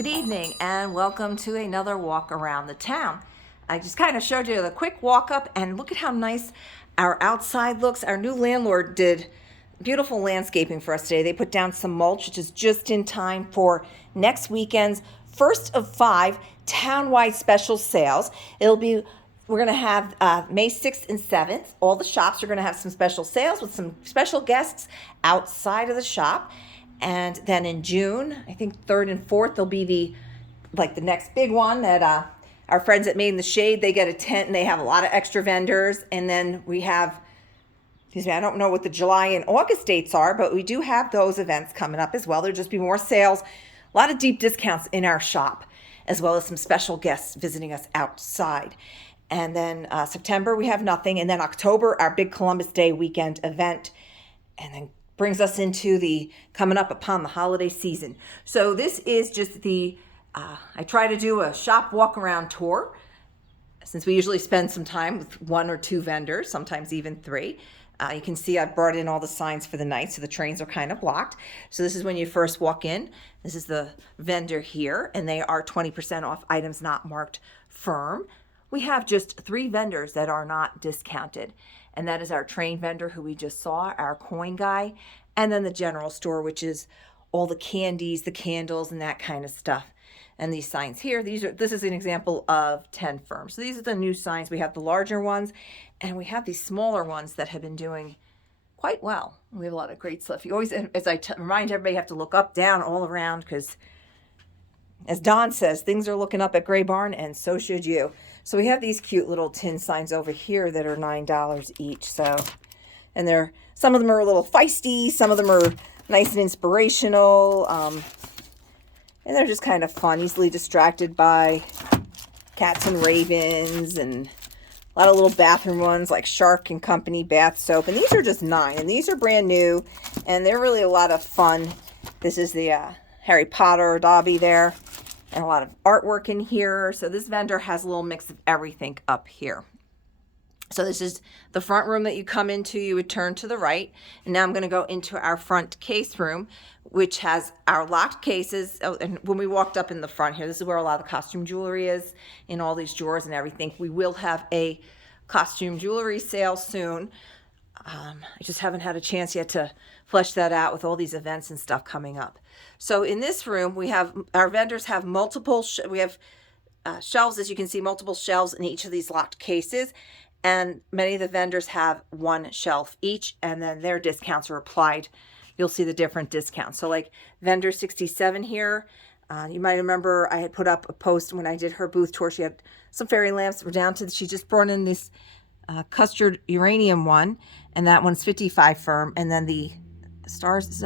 Good evening and welcome to another walk around the town. I just kind of showed you the quick walk up and look at how nice our outside looks. Our new landlord did beautiful landscaping for us today. They put down some mulch, which is just in time for next weekend's first of 5 townwide special sales. We're going to have May 6th and 7th. All the shops are going to have some special sales with some special guests outside of the shop. And then in June, I think 3rd and 4th, there'll be the next big one that our friends at Made in the Shade, they get a tent and they have a lot of extra vendors. And then we have, I don't know what the July and August dates are, but we do have those events coming up as well. There'll just be more sales, a lot of deep discounts in our shop, as well as some special guests visiting us outside. And then September, we have nothing. And then October, our big Columbus Day weekend event. And then brings us into the coming up upon the holiday season. So this is just I try to do a shop walk around tour, since we usually spend some time with 1 or 2 vendors, sometimes even 3. You can see I've brought in all the signs for the night, so the trains are kind of blocked. So this is when you first walk in. This is the vendor here, and they are 20% off items not marked firm. We have just 3 vendors that are not discounted. And that is our train vendor who we just saw, our coin guy, and then the general store, which is all the candies, the candles, and that kind of stuff. And these signs here, this is an example of 10 firms. So these are the new signs. We have the larger ones, and we have these smaller ones that have been doing quite well. We have a lot of great stuff. You always, as I remind everybody, you have to look up, down, all around, because as Don says, things are looking up at Gray Barn, and so should you. So we have these cute little tin signs over here that are $9 each. And some of them are a little feisty, some of them are nice and inspirational, and they're just kind of fun, easily distracted by cats and ravens, and a lot of little bathroom ones like Shark and Company bath soap. And these are just $9, and these are brand new, and they're really a lot of fun. This is the Harry Potter Dobby there, and a lot of artwork in here. So this vendor has a little mix of everything up here. So this is the front room that you come into. You would turn to the right. And now I'm going to go into our front case room, which has our locked cases. Oh, and when we walked up in the front here, this is where a lot of the costume jewelry is, in all these drawers and everything. We will have a costume jewelry sale soon. I just haven't had a chance yet to flesh that out with all these events and stuff coming up. So in this room, our vendors have multiple, shelves, as you can see, multiple shelves in each of these locked cases. And many of the vendors have 1 shelf each, and then their discounts are applied. You'll see the different discounts. So like vendor 67 here, you might remember I had put up a post when I did her booth tour. She had some fairy lamps that were down to, she just brought in this custard uranium one, and that one's 55 firm. And then the stars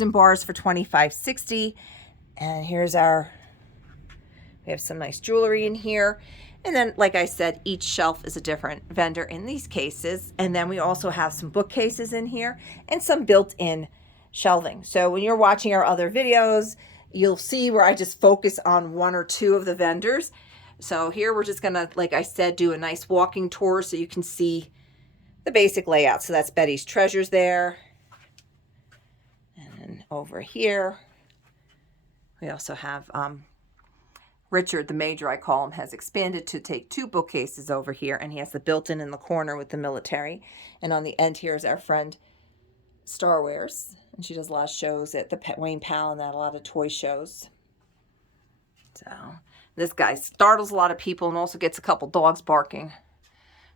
and bars for 25.60. And here's we have some nice jewelry in here. And then, like I said, each shelf is a different vendor in these cases. And then we also have some bookcases in here and some built-in shelving. So when you're watching our other videos, you'll see where I just focus on 1 or 2 of the vendors. So here we're just gonna, like I said, do a nice walking tour so you can see the basic layout. So that's Betty's Treasures there. And then over here, we also have Richard, the Major, I call him, has expanded to take 2 bookcases over here, and he has the built-in in the corner with the military. And on the end here is our friend Starwares, and she does a lot of shows at the Wayne Pal and that, a lot of toy shows. So this guy startles a lot of people and also gets a couple dogs barking.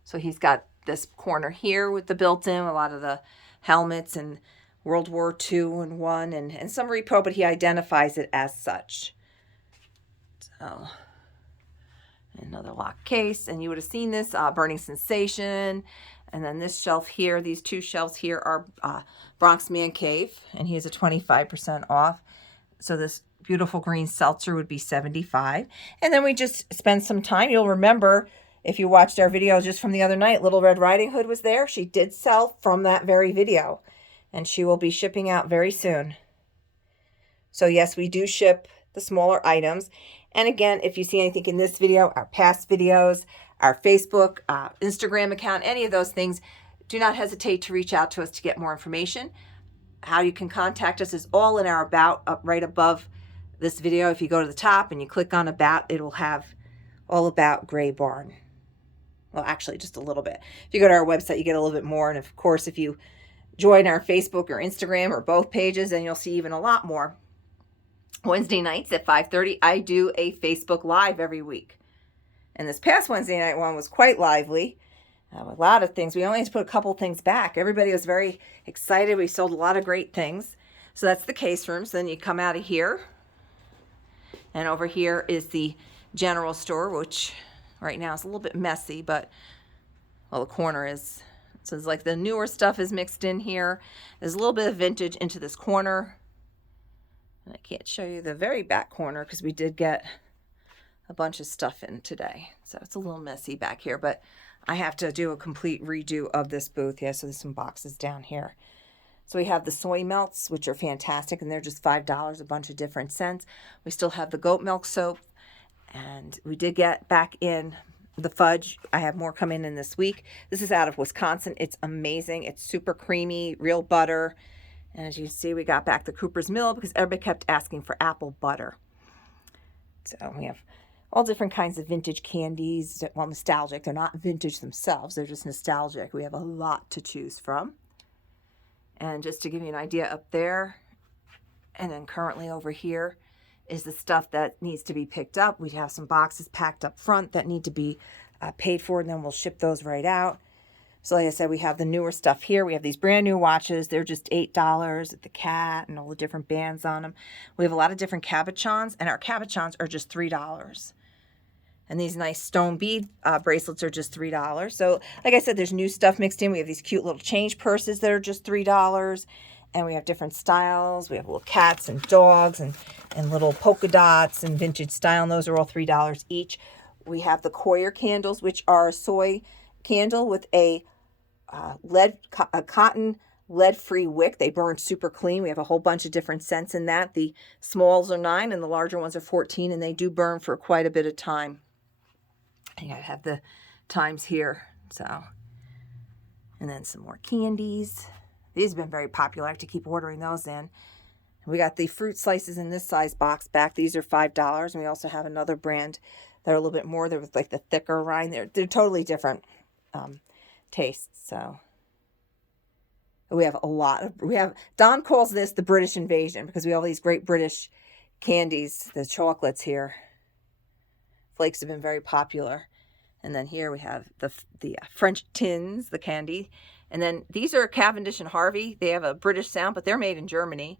So he's got this corner here with the built-in, a lot of the helmets and World War II and one, and some repo, but he identifies it as such. So another lock case, and you would have seen this Burning Sensation. And then this shelf here, these 2 shelves here are Bronx Man Cave, and he has a 25% off. So this beautiful green seltzer would be $75. And then we just spend some time. You'll remember, if you watched our video just from the other night, Little Red Riding Hood was there. She did sell from that very video, and she will be shipping out very soon. So yes, we do ship the smaller items. And again, if you see anything in this video, our past videos, our Facebook, Instagram account, any of those things, do not hesitate to reach out to us to get more information. How you can contact us is all in our about, up right above this video, if you go to the top and you click on about, it will have all about Gray Barn. Well, actually, just a little bit. If you go to our website, you get a little bit more. And of course, if you join our Facebook or Instagram or both pages, then you'll see even a lot more. Wednesday nights at 5:30, I do a Facebook Live every week. And this past Wednesday night one was quite lively. A lot of things. We only had to put a couple things back. Everybody was very excited. We sold a lot of great things. So that's the case rooms. Then you come out of here. And over here is the general store, which right now is a little bit messy, but, well, the corner is. So it's like the newer stuff is mixed in here. There's a little bit of vintage into this corner. And I can't show you the very back corner because we did get a bunch of stuff in today. So it's a little messy back here, but I have to do a complete redo of this booth. Yeah, so there's some boxes down here. So we have the soy melts, which are fantastic, and they're just $5, a bunch of different scents. We still have the goat milk soap, and we did get back in the fudge. I have more coming in this week. This is out of Wisconsin. It's amazing. It's super creamy, real butter. And as you can see, we got back the Cooper's Mill because everybody kept asking for apple butter. So we have all different kinds of vintage candies. Well, nostalgic. They're not vintage themselves. They're just nostalgic. We have a lot to choose from. And just to give you an idea up there, and then currently over here is the stuff that needs to be picked up. We have some boxes packed up front that need to be paid for, and then we'll ship those right out. So like I said, we have the newer stuff here. We have these brand new watches. They're just $8 at the Cat and all the different bands on them. We have a lot of different cabochons, and our cabochons are just $3. And these nice stone bead bracelets are just $3. So like I said, there's new stuff mixed in. We have these cute little change purses that are just $3. And we have different styles. We have little cats and dogs and little polka dots and vintage style. And those are all $3 each. We have the Coir candles, which are a soy candle with a cotton lead-free wick. They burn super clean. We have a whole bunch of different scents in that. The smalls are 9 and the larger ones are 14, and they do burn for quite a bit of time. And I have the times here. So, and then some more candies. These have been very popular. I have to keep ordering those in. We got the fruit slices in this size box back. These are $5. And we also have another brand that are a little bit more. They're with like the thicker rind. They're totally different tastes. So we have a lot of, Don calls this the British invasion because we have all these great British candies, the chocolates here. Flakes have been very popular. And then here we have the French tins, the candy. And then these are Cavendish and Harvey. They have a British sound, but they're made in Germany.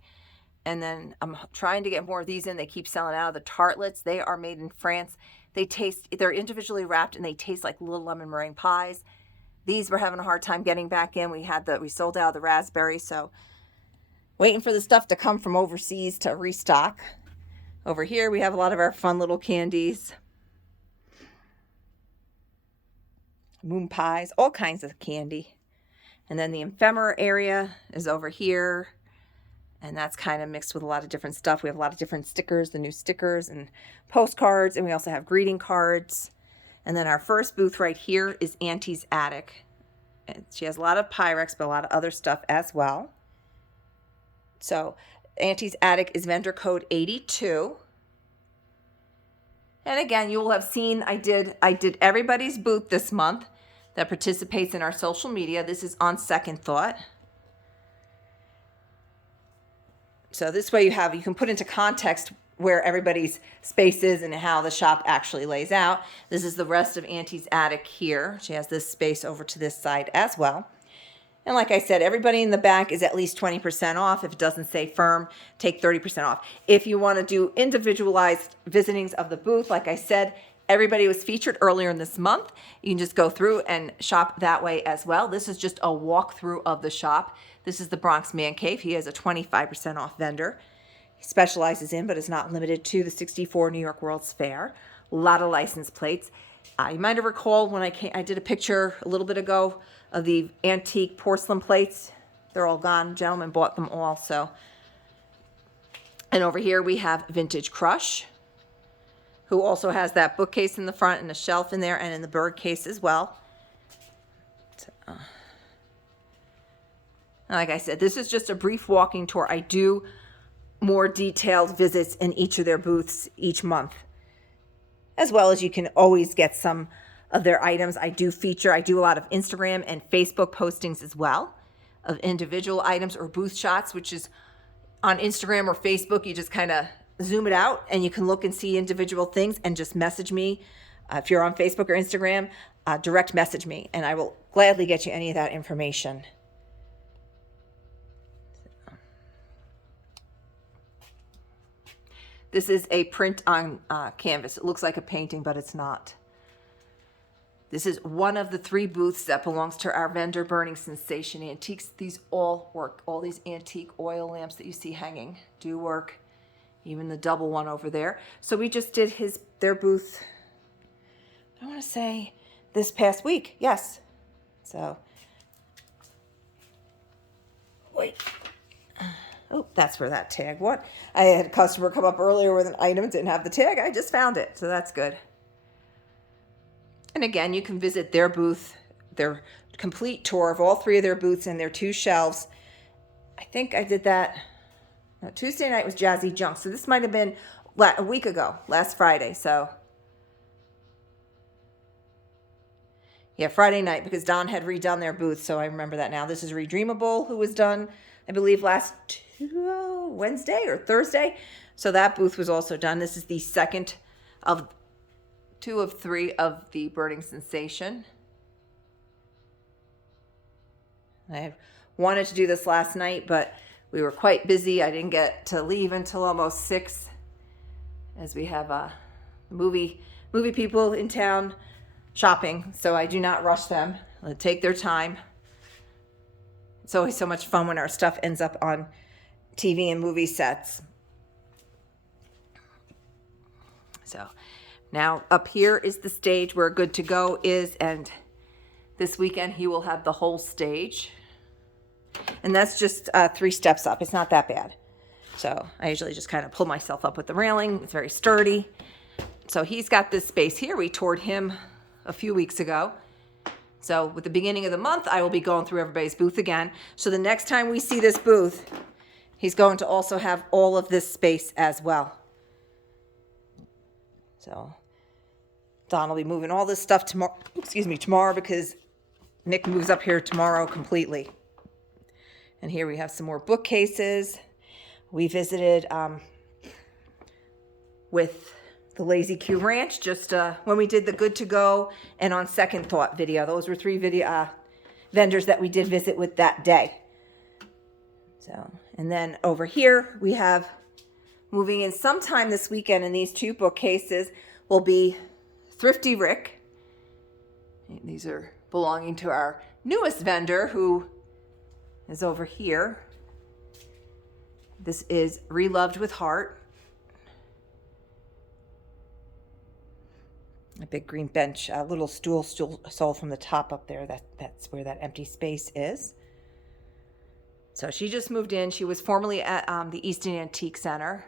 And then I'm trying to get more of these in. They keep selling out of the tartlets. They are made in France. They're individually wrapped and they taste like little lemon meringue pies. These we're having a hard time getting back in. We sold out of the raspberry, so waiting for the stuff to come from overseas to restock. Over here we have a lot of our fun little candies. Moon pies, all kinds of candy. And then the ephemera area is over here. And that's kind of mixed with a lot of different stuff. We have a lot of different stickers, the new stickers and postcards. And we also have greeting cards. And then our first booth right here is Auntie's Attic. And she has a lot of Pyrex, but a lot of other stuff as well. So Auntie's Attic is vendor code 82. And again, you will have seen I did everybody's booth this month that participates in our social media. This is on Second Thought. So this way you can put into context where everybody's space is and how the shop actually lays out. This is the rest of Auntie's Attic here. She has this space over to this side as well. And like I said, everybody in the back is at least 20% off. If it doesn't say firm, take 30% off. If you want to do individualized visitings of the booth, like I said, everybody was featured earlier in this month. You can just go through and shop that way as well. This is just a walkthrough of the shop. This is the Bronx Man Cave. He is a 25% off vendor. He specializes in, but is not limited to, the 64 New York World's Fair. A lot of license plates. You might have recalled when I did a picture a little bit ago of the antique porcelain plates. They're all gone. Gentlemen bought them all. So, and over here we have Vintage Crush, who also has that bookcase in the front and a shelf in there and in the bird case as well. So, like I said, this is just a brief walking tour. I do more detailed visits in each of their booths each month. As well as you can always get some of their items. I do a lot of Instagram and Facebook postings as well of individual items or booth shots, which is on Instagram or Facebook. You just kind of zoom it out and you can look and see individual things and just message me. If you're on Facebook or Instagram, direct message me and I will gladly get you any of that information. This is a print on canvas. It looks like a painting, but it's not. This is one of the 3 booths that belongs to our vendor, Burning Sensation Antiques. These all work. All these antique oil lamps that you see hanging do work. Even the double one over there. So we just did their booth, I want to say this past week. Yes. So, wait. Oh, that's where that tag went. I had a customer come up earlier with an item that didn't have the tag. I just found it, so that's good. And again, you can visit their booth, their complete tour of all 3 of their booths and their 2 shelves. I think I did that. Tuesday night was Jazzy Junk, so this might have been a week ago, last Friday. So, yeah, Friday night, because Don had redone their booth, so I remember that now. This is Redreamable, who was done, I believe, last Wednesday or Thursday. So that booth was also done. This is the second of 2 of 3 of the Burning Sensation. I wanted to do this last night, but we were quite busy. I didn't get to leave until almost 6, as we have movie people in town shopping. So I do not rush them. They take their time. It's always so much fun when our stuff ends up on TV and movie sets. So now up here is the stage where Good to Go is, and this weekend he will have the whole stage. And that's just 3 steps up. It's not that bad. So I usually just kind of pull myself up with the railing. It's very sturdy. So he's got this space here. We toured him a few weeks ago. So with the beginning of the month, I will be going through everybody's booth again. So the next time we see this booth, he's going to also have all of this space as well. So Don will be moving all this stuff tomorrow because Nick moves up here tomorrow completely. And here we have some more bookcases. We visited with the Lazy Q Ranch just when we did the Good to Go and on Second Thought video. Those were 3 vendors that we did visit with that day. So, and then over here we have, moving in sometime this weekend in these 2 bookcases, will be Thrifty Rick. These are belonging to our newest vendor, who is over here. This is Reloved with Heart. A big green bench, a little stool sold from the top up there. That's where that empty space is. So she just moved in. She was formerly at the Easton Antique Center.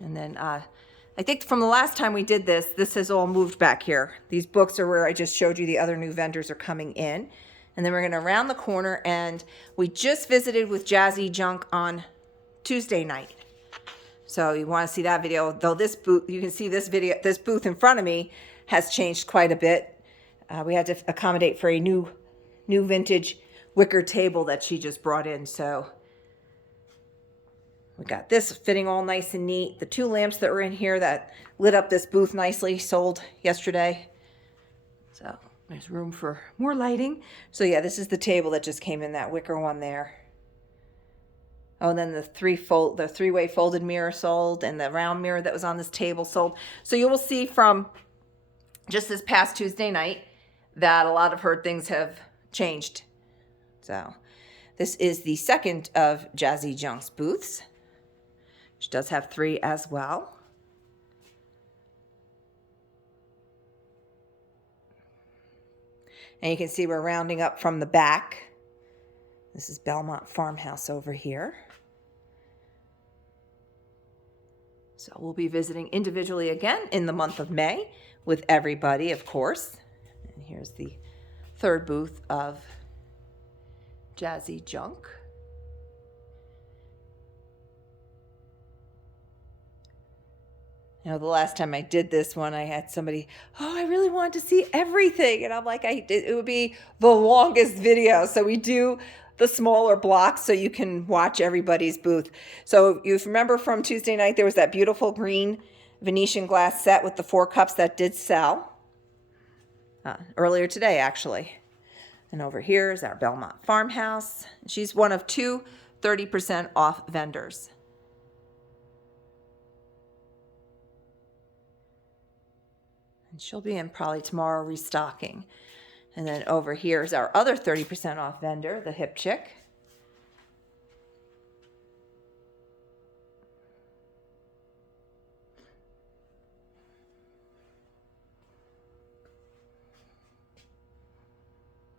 And then I think from the last time we did this has all moved back here. These books are where I just showed you the other new vendors are coming in. And then we're going to round the corner, and we just visited with Jazzy Junk on Tuesday night. So you want to see that video, though this booth, you can see this booth in front of me has changed quite a bit. We had to accommodate for a new vintage wicker table that she just brought in. So we got this fitting all nice and neat. The 2 lamps that were in here that lit up this booth nicely sold yesterday. So there's room for more lighting. So yeah, this is the table that just came in, that wicker one there. Oh, and then the 3-way folded mirror sold, and the round mirror that was on this table sold. So you will see from just this past Tuesday night that a lot of her things have changed. So this is the second of Jazzy Junk's booths. She does have 3 as well. And you can see we're rounding up from the back. This is Belmont Farmhouse over here. So we'll be visiting individually again in the month of May with everybody, of course. And here's the 3rd booth of Jazzy Junk. You know, the last time I did this one, I had somebody, oh, I really wanted to see everything. And I'm like, it would be the longest video. So we do the smaller blocks so you can watch everybody's booth. So you remember from Tuesday night, there was that beautiful green Venetian glass set with the 4 cups that did sell earlier today, actually. And over here is our Belmont Farmhouse. She's one of 2 30% off vendors. And she'll be in probably tomorrow restocking. And then over here is our other 30% off vendor, the Hip Chick.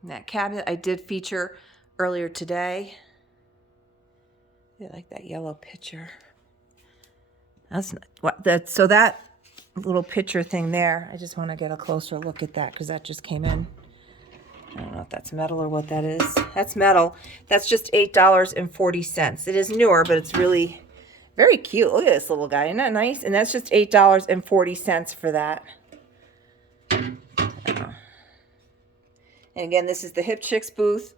And that cabinet I did feature earlier today. I like that yellow picture. That's not, what that. So that little picture thing there, I just want to get a closer look at that because that just came in. I don't know if that's metal or what that is. That's metal. That's just $8.40. It is newer, but it's really very cute. Look at this little guy. Isn't that nice? And that's just $8.40 for that. And again, this is the Hip Chicks booth.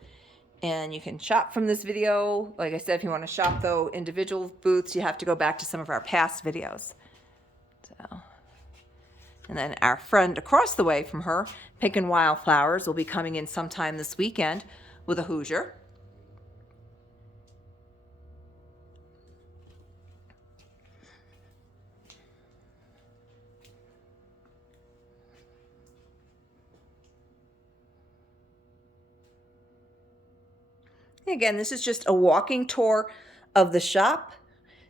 And you can shop from this video. Like I said, if you want to shop, though, individual booths, you have to go back to some of our past videos. So, and then our friend across the way from her, Pickin' Wildflowers, will be coming in sometime this weekend with a Hoosier. Again, this is just a walking tour of the shop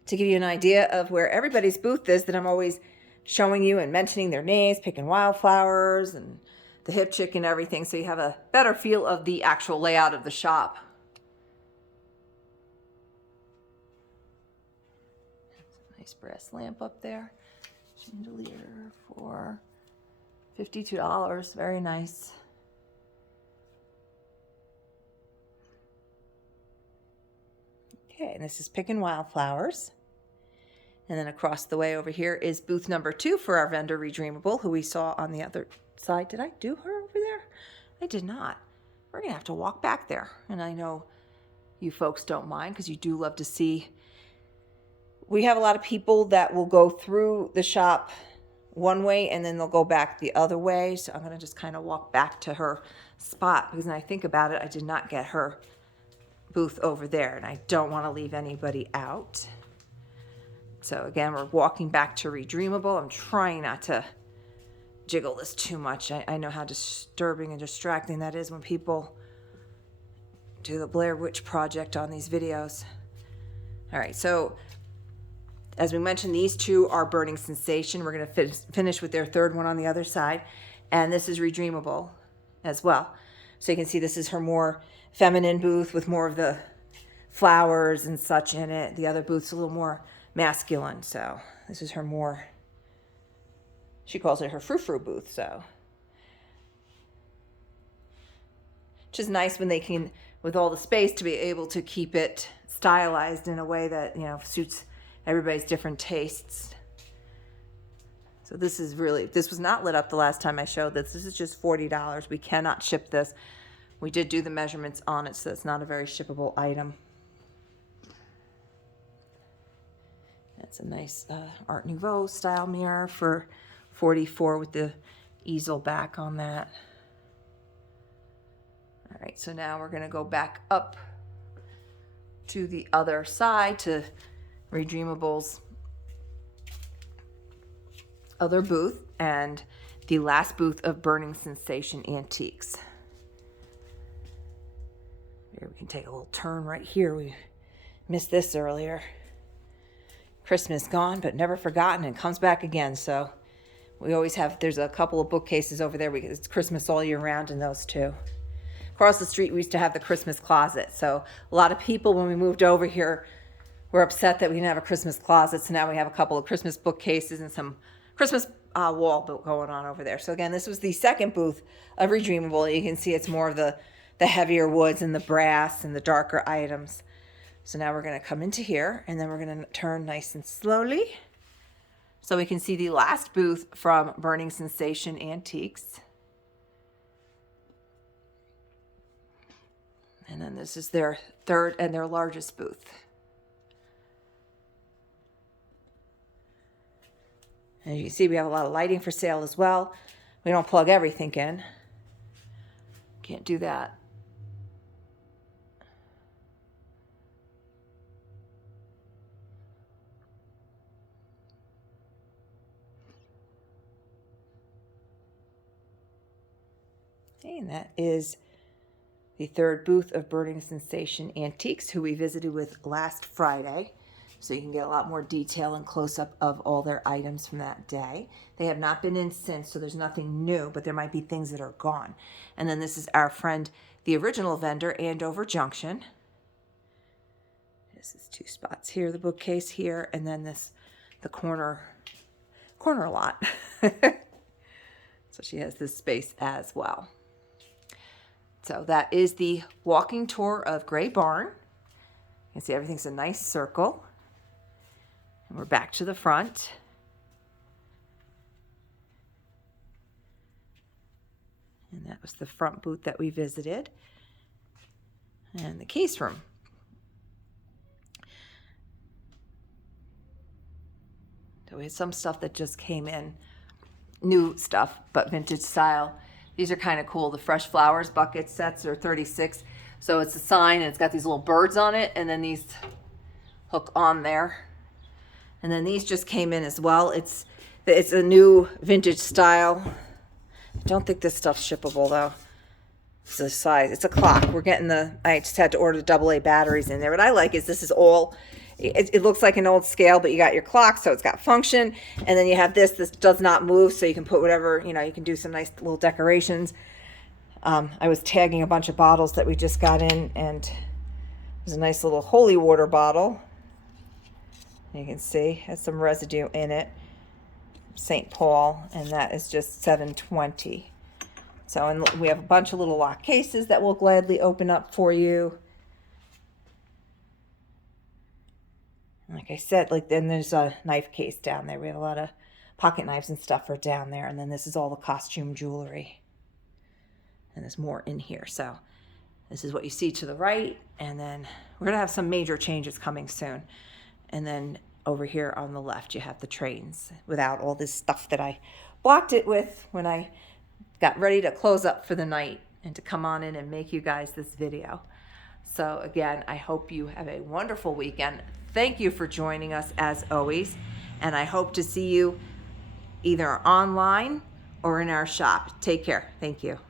to give you an idea of where everybody's booth is that I'm always showing you and mentioning their names, Pickin' Wildflowers and the Hip Chick and everything, so you have a better feel of the actual layout of the shop. Nice brass lamp up there. Chandelier for $52. Very nice. Okay, and this is Pickin' Wildflowers. And then across the way over here is booth number 2 for our vendor Redreamable, who we saw on the other side. Did I do her over there? I did not. We're going to have to walk back there. And I know you folks don't mind because you do love to see. We have a lot of people that will go through the shop one way and then they'll go back the other way. So I'm going to just kind of walk back to her spot because when I think about it, I did not get her booth over there and I don't want to leave anybody out. So again, we're walking back to Redreamable. I'm trying not to jiggle this too much. I know how disturbing and distracting that is when people do the Blair Witch Project on these videos. All right, so as we mentioned, these 2 are Burning Sensation. We're going to finish with their third one on the other side. And this is Redreamable as well. So you can see this is her more feminine booth with more of the flowers and such in it. The other booth's a little more masculine. So this is her more, she calls it her frou-frou booth. So, which is nice when they can, with all the space, to be able to keep it stylized in a way that, you know, suits everybody's different tastes. So this is really, this was not lit up the last time I showed this. This is just $40. We cannot ship this. We did do the measurements on it, so it's not a very shippable item. That's a nice Art Nouveau style mirror for $44 with the easel back on that. All right, so now we're going to go back up to the other side to Redreamable's other booth and the last booth of Burning Sensation Antiques. Here we can take a little turn right here. We missed this earlier. Christmas gone, but never forgotten, and comes back again. So we always have, there's a couple of bookcases over there. It's Christmas all year round in those 2. Across the street, we used to have the Christmas closet. So a lot of people, when we moved over here, were upset that we didn't have a Christmas closet. So now we have a couple of Christmas bookcases and some Christmas wall going on over there. So again, this was the second booth of Redreamable. You can see it's more of the heavier woods and the brass and the darker items. So now we're going to come into here and then we're going to turn nice and slowly So we can see the last booth from Burning Sensation Antiques. And then this is their third and their largest booth. And you can see we have a lot of lighting for sale as well. We don't plug everything in. Can't do that. Okay, and that is the third booth of Burning Sensation Antiques, who we visited with last Friday. So you can get a lot more detail and close-up of all their items from that day. They have not been in since, so there's nothing new, but there might be things that are gone. And then this is our friend, the original vendor, Andover Junction. This is two spots here, the bookcase here, and then this, the corner lot. So she has this space as well. So that is the walking tour of Gray Barn. You can see everything's a nice circle. And we're back to the front. And that was the front booth that we visited. And the case room. So we had some stuff that just came in, new stuff, but vintage style. These are kind of cool. The Fresh Flowers bucket sets are 36. So it's a sign and it's got these little birds on it, and then these hook on there. And then these just came in as well. It's a new vintage style. I don't think this stuff's shippable though. It's a size. It's a clock. We're getting I just had to order the AA batteries in there. What I like is this is all, it looks like an old scale, but you got your clock, so it's got function. And then you have this does not move, so you can put whatever, you can do some nice little decorations. I was tagging a bunch of bottles that we just got in, and there's a nice little holy water bottle. You can see has some residue in it. St. Paul, and that is just $7.20. So, and we have a bunch of little lock cases that we'll gladly open up for you. Like I said, then there's a knife case down there. We have a lot of pocket knives and stuff are down there. And then this is all the costume jewelry. And there's more in here. So this is what you see to the right. And then we're going to have some major changes coming soon. And then over here on the left, you have the trains without all this stuff that I blocked it with when I got ready to close up for the night and to come on in and make you guys this video. So again, I hope you have a wonderful weekend. Thank you for joining us as always. And I hope to see you either online or in our shop. Take care. Thank you.